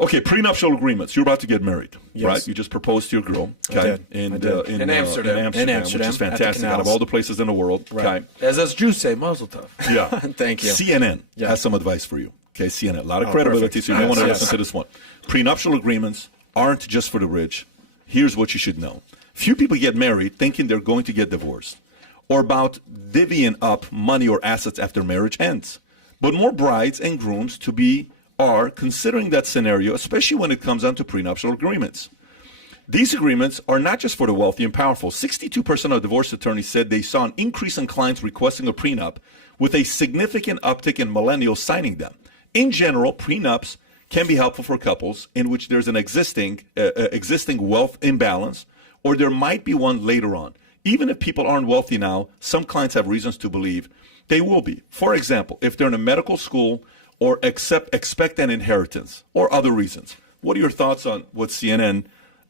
Okay, prenuptial agreements. You're about to get married, Yes. right? You just proposed to your girl, okay? I did. In Amsterdam. which is fantastic. Out of all the places in the world, Right. okay? As us Jews say, mazel tov. Yeah. Thank you. CNN Yeah. has some advice for you. Okay, CNN. A lot of credibility, perfect. so you may want to Yes. listen to this one. Prenuptial agreements aren't just for the rich. Here's what you should know. Few people get married thinking they're going to get divorced or about divvying up money or assets after marriage ends. But more brides and grooms to be are considering that scenario, especially when it comes down to prenuptial agreements. These agreements are not just for the wealthy and powerful. 62% of divorce attorneys said they saw an increase in clients requesting a prenup, with a significant uptick in millennials signing them. In general, prenups can be helpful for couples in which there's an existing wealth imbalance, or there might be one later on. Even if people aren't wealthy now, some clients have reasons to believe they will be. For example, if they're in a medical school or expect an inheritance or other reasons. What are your thoughts on what CNN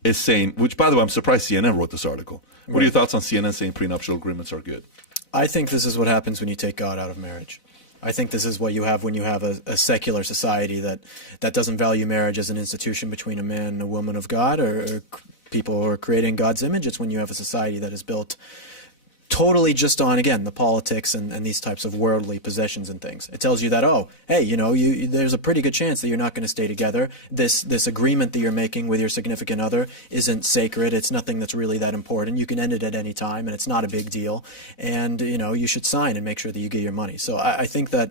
is saying? Which, by the way, I'm surprised CNN wrote this article. What are your thoughts on CNN saying prenuptial agreements are good? I think this is what happens when you take God out of marriage. I think this is what you have when you have a secular society that doesn't value marriage as an institution between a man and a woman of God, or people who are creating God's image. It's when you have a society that is built totally just on, again, the politics and these types of worldly possessions and things. It tells you that, oh, hey, there's a pretty good chance that you're not going to stay together. This agreement that you're making with your significant other isn't sacred. It's nothing that's really that important. You can end it at any time, and it's not a big deal. And, you should sign and make sure that you get your money. So I think that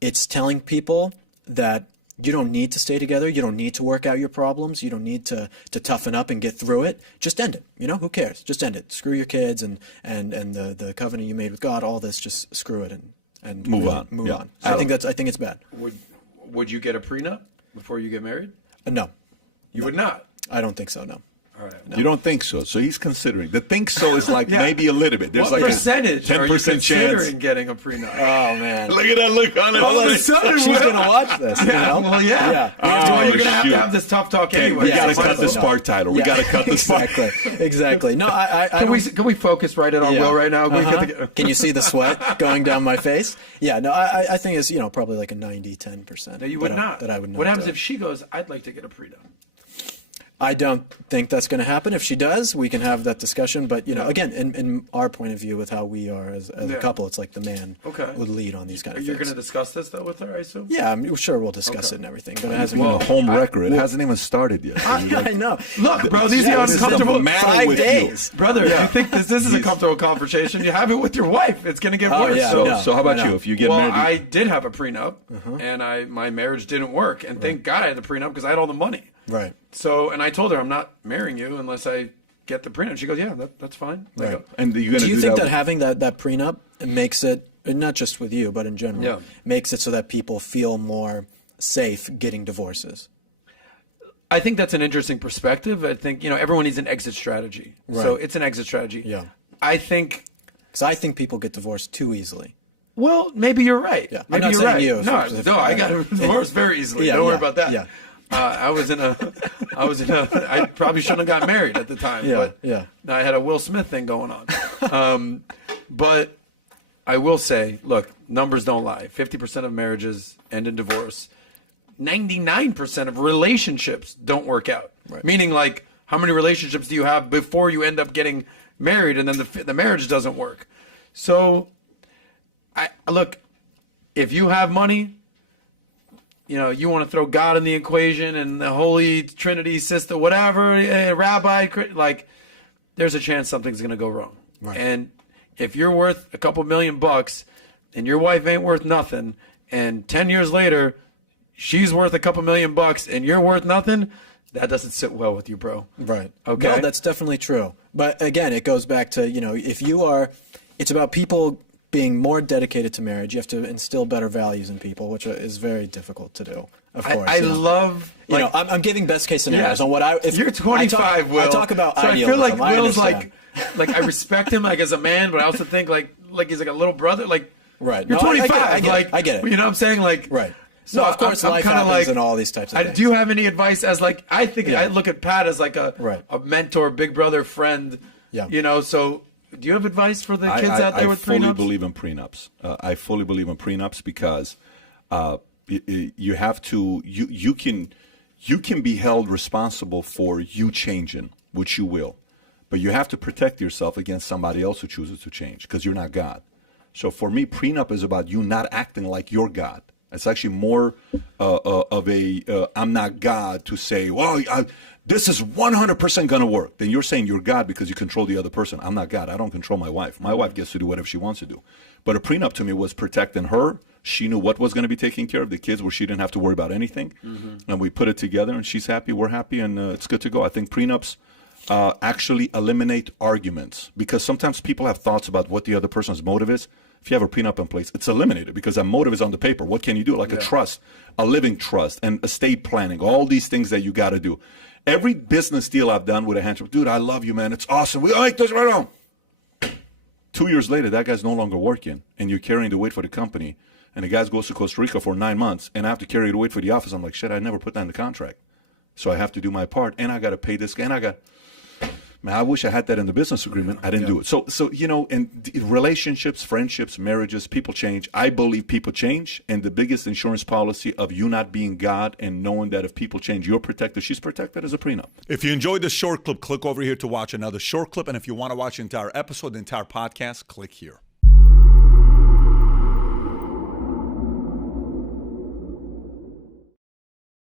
it's telling people that you don't need to stay together. You don't need to work out your problems. You don't need to toughen up and get through it. Just end it. Who cares? Just end it. Screw your kids and the covenant you made with God. All this, just screw it and move on. Move Yeah. on. I think it's bad. Would you get a prenup before you get married? No, You would not. I don't think so. No. All right. You don't think so? So he's considering. The think so is like maybe a little bit. There's What like percentage a 10% are you chance. considering getting a prenup? Oh man. Look at that look on it. All of a sudden, She's gonna watch this. Well, yeah. Oh, You're gonna have shoot. to have this tough talk Okay, anyway. we gotta Yeah, cut the exactly. spark title. We gotta cut the spark. Exactly. No, I Can we focus right in on Will right now? Can we cut the- Can you see the sweat going down my face? Yeah. No, I think it's probably like a 90-10%. No, you would not. That I would not. What happens if she goes, I'd like to get a prenup? I don't think that's going to happen. If she does, we can have that discussion. But again, in our point of view with how we are as a couple, it's like the man would lead on these kind of things. You're going to discuss this though with her, I assume? Yeah, I'm sure we'll discuss it and everything. But it hasn't. Well, home record. It hasn't even started yet. I know. Look, bro, these are this is uncomfortable. the matter 5 with days. Brother, you think this is a comfortable conversation? You have it with your wife. It's going to get worse. yeah. So, No, so how about I know. you? If you get Well, married, I did have a prenup, and my marriage didn't work. And thank God I had the prenup because I had all the money. Right. So, and I told her I'm not marrying you unless I get the prenup. She goes, yeah, that's fine. I Right. go, and you're gonna Do you think that with- having that prenup makes it, and not just with you, but in general, makes it so that people feel more safe getting divorces? I think that's an interesting perspective. I think, everyone needs an exit strategy. So it's an exit strategy. Yeah. I think, Because I think people get divorced too easily. well, maybe you're right. Yeah. I'm Maybe not you're saying right. you No, specifically. I got divorced very easily. Yeah, Don't worry yeah, about that. yeah. I probably shouldn't have got married at the time. Yeah, but yeah. I had a Will Smith thing going on. But I will say, look, numbers don't lie. 50% of marriages end in divorce. 99% of relationships don't work out. Right. Meaning, like, how many relationships do you have before you end up getting married and then the marriage doesn't work? So, look, if you have money, you want to throw God in the equation and the Holy Trinity system, whatever, rabbi, like, there's a chance something's going to go wrong. Right. And if you're worth a couple $1,000,000 and your wife ain't worth nothing, and 10 years later, she's worth a couple $1,000,000 and you're worth nothing, that doesn't sit well with you, bro. Right. Okay. No, that's definitely true. But again, it goes back to, if you are, it's about people being more dedicated to marriage. You have to instill better values in people, which is very difficult to do. Of course. I love, I'm giving best case scenarios Yeah. on what if You're 25, Will. I talk about so I feel like idealism. Will's understand. I respect him as a man, but I also think like he's like a little brother. Like, Right. You're No, I 25. get it. I get it. You know what I'm saying? Like, Right. So No, of course, I'm life kinda happens and all these types of things. do you have any advice as I think I look at Pat as like a mentor, big brother, friend. Yeah. So do you have advice for the kids out there with prenups? I fully believe in prenups. I fully believe in prenups because you have to. you can be held responsible for you changing, which you will. But you have to protect yourself against somebody else who chooses to change, because you're not God. So for me, prenup is about you not acting like you're God. It's actually more of a I'm not God to say, well, this is 100% going to work. Then you're saying you're God because you control the other person. I'm not God. I don't control my wife. My wife gets to do whatever she wants to do. But a prenup to me was protecting her. She knew what was going to be taken care of, the kids, where she didn't have to worry about anything. And we put it together, and she's happy, we're happy, and it's good to go. I think prenups actually eliminate arguments, because sometimes people have thoughts about what the other person's motive is. If you have a prenup in place, it's eliminated because that motive is on the paper. What can you do? Like a trust, a living trust, and estate planning, all these things that you got to do. Every business deal I've done with a handshake, dude, I love you, man. It's awesome. We like this right on. 2 years later, that guy's no longer working, and you're carrying the weight for the company. And the guy goes to Costa Rica for 9 months, and I have to carry the weight for the office. I'm like, shit, I never put that in the contract. So I have to do my part, and I got to pay this guy, and man, I wish I had that in the business agreement. I didn't do it. So you know, in relationships, friendships, marriages, people change. I believe people change, and the biggest insurance policy of you not being God and knowing that if people change, you're protected, she's protected, is a prenup. If you enjoyed this short clip, click over here to watch another short clip. And if you want to watch the entire episode, the entire podcast, click here.